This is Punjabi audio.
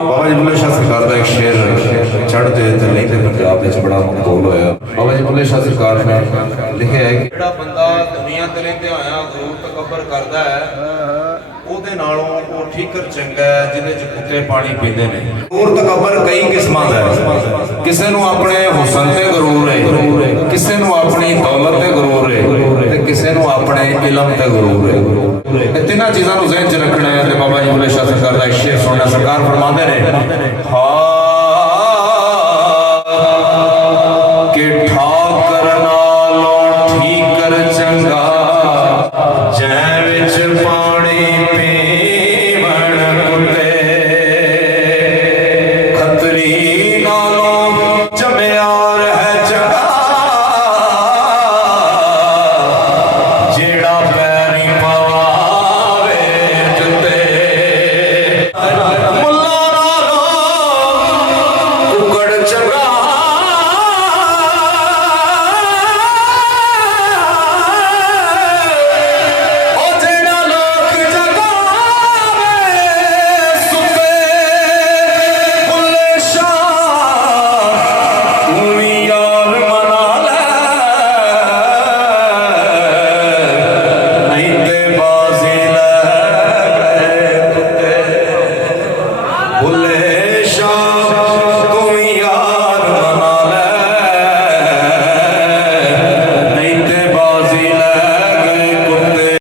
बाबा जी बुल्ले शाह सरकार का एक शेर चढ़ते लैंदे पंजाब में बड़ा मकबूल होया। बाबा जी बुल्ले शाह सरकार ने लिखा है कि ਜਿਹੜਾ ਬੰਦਾ ਦੁਨੀਆ ਤੇ ਰਹਿੰਦੇ ਹੋਇਆ ਗਰੂਰ ਤਕੱਬਰ ਕਰਦਾ ਹੈ ਉਹਦੇ ਨਾਲੋਂ ਉਹ ਠੀਕਰ ਚੰਗਾ ਹੈ ਜਿਹਦੇ ਚ ਕੁੱਤੇ ਪਾਣੀ ਪੀਂਦੇ ਨੇ। ਗਰੂਰ ਤਕੱਬਰ ਕਈ ਕਿਸਮਾਂ ਦਾ ਹੈ। ਕਿਸੇ ਨੂੰ ਆਪਣੇ ਹੁਸਨ ਤੇ ਗਰੂਰ ਹੈ, ਕਿਸੇ ਨੂੰ ਆਪਣੀ ਦੌਲਤ ਤੇ ਗਰੂਰ ਹੈ ਤੇ ਕਿਸੇ ਨੂੰ ਆਪਣੇ ਇਲਮ ਤੇ ਗਰੂਰ ਹੈ। ਇਹ ਤਿੰਨਾਂ ਚੀਜ਼ਾਂ ਨੂੰ ਜ਼ਿਹਨ ਚ ਰੱਖਣਾ ਹੈ। ਤੇ ਬਾਬਾ ਜੀ ਬੁੱਲੇ ਸ਼ਾਹ ਸਰਕਾਰ ਦਾ ਇੱਕ ਸ਼ੇਰ ਸੁਣਨਾ। ਸਰਕਾਰ ਫਰਮਾਉਂਦੇ ਨੇ ਕਿ ਠਾਕਰ ਨਾਲੋਂ ਠੀਕਰ ਚੰਗਾ ਜੈ ਵਿੱਚ ਪਾਣੀ ਪੀਵਣ ਕੁੱਤੇ, ਖੱਤਰੀ ਨਾਲੋਂ ਜਮਿਆਰ ਹੈ ਚੰਗਾ ਜਿਹੜਾ ਪੈਰੀ ਪਵਾਵੇ ਜੁੱਤੇ, ਮੁੱਲਾ ਨਾਲੋਂ ਕੁੱਕੜ ਚੰਗਾ ਉਹ ਜਿਹੜਾ ਲੋਕ ਜਗਾਵੇ ਸੁੱਤੇ। ਬੁੱਲੇ ਸ਼ਾਹ ਤੂੰ ਵੀ ਯਾਰ ਮਨਾ ਲੈ, ਨਹੀਂ ਤੇ ਬਾਜ਼ੀ ਲੈ ਗਏ ਕੁੱਤੇ। ਬੁੱਲੇ